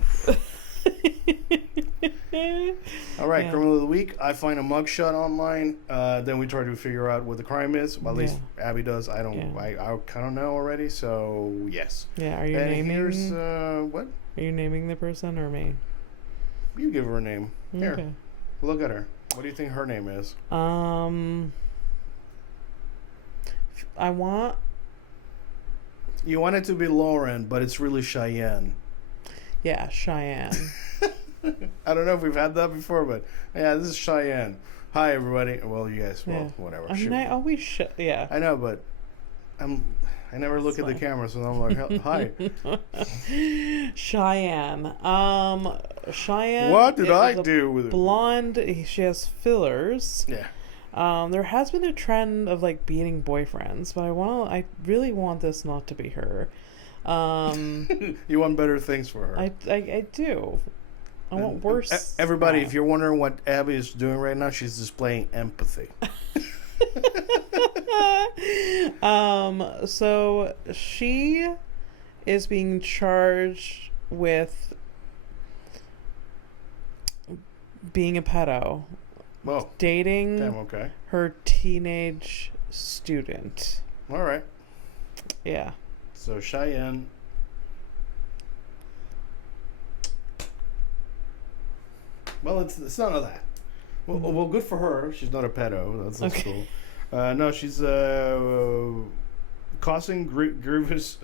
All right, criminal of the week. I find a mugshot online. Then we try to figure out what the crime is. Well, at least Abby does. I don't. I kind of know already. So yes. Yeah. Are you naming? Here's what? Are you naming the person or me? You give her a name. Here, okay. Look at her. What do you think her name is? I want. You want it to be Lauren, but it's really Cheyenne. Yeah, Cheyenne. I don't know if we've had that before, but yeah, this is Cheyenne. Hi, everybody. Well, you guys, whatever. I mean, I always yeah. I know, but I never look at the camera, so I'm like, hi. Cheyenne. Cheyenne. What did I do with it? Blonde. She has fillers. Yeah. There has been a trend of like beating boyfriends, but I really want this not to be her. You want better things for her. I do. I want worse. Everybody, if you're wondering what Abby is doing right now, she's displaying empathy. So she is being charged with being a pedo. Whoa. Dating her teenage student. All right. Yeah. So Cheyenne. Well, it's none of that. Well, good for her. She's not a pedo. That's cool. No, she's causing grievous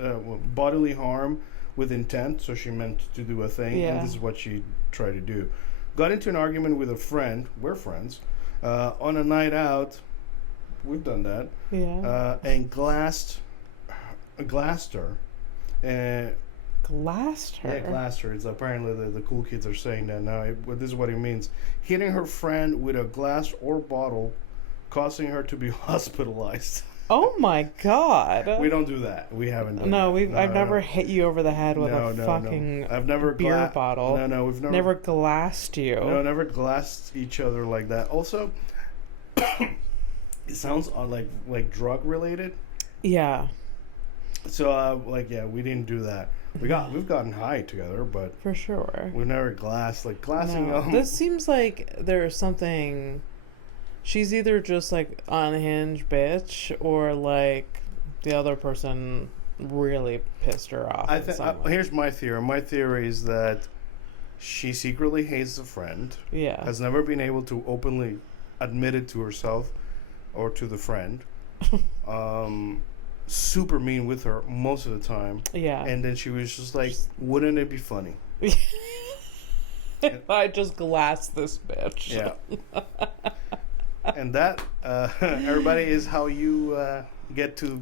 bodily harm with intent. So she meant to do a thing, and this is what she tried to do. Got into an argument with a friend. We're friends. On a night out. We've done that. Yeah. And glassed her. And glassed her? Yeah, glassed her. It's apparently the cool kids are saying that now. This is what it means. Hitting her friend with a glass or bottle, causing her to be hospitalized. Oh my God. We don't do that. We haven't done that. I've never hit you over the head with a fucking I've never beer bottle. No, we've never glassed you. No, never glassed each other like that. Also, it sounds like drug related. Yeah. So we didn't do that. We've gotten high together, but for sure we've never glassed. Like glassing. No. This seems like there's something. She's either just like unhinged bitch, or like the other person really pissed her off. Here's my theory. My theory is that she secretly hates a friend. Yeah. Has never been able to openly admit it to herself or to the friend. Super mean with her most of the time. Yeah. And then she was just like, wouldn't it be funny? I just glassed this bitch. Yeah. And that, everybody, is how you get to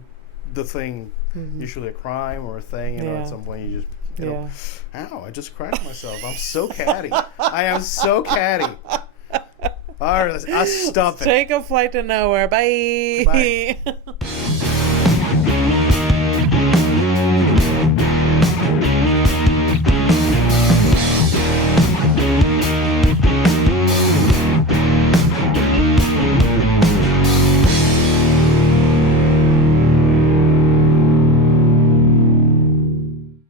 the thing. Mm-hmm. Usually a crime or a thing. You know, at some point you just, you know, ow, I just cracked myself. I'm so catty. I am so catty. All right, I'll stop it. Take a flight to nowhere. Bye. Bye.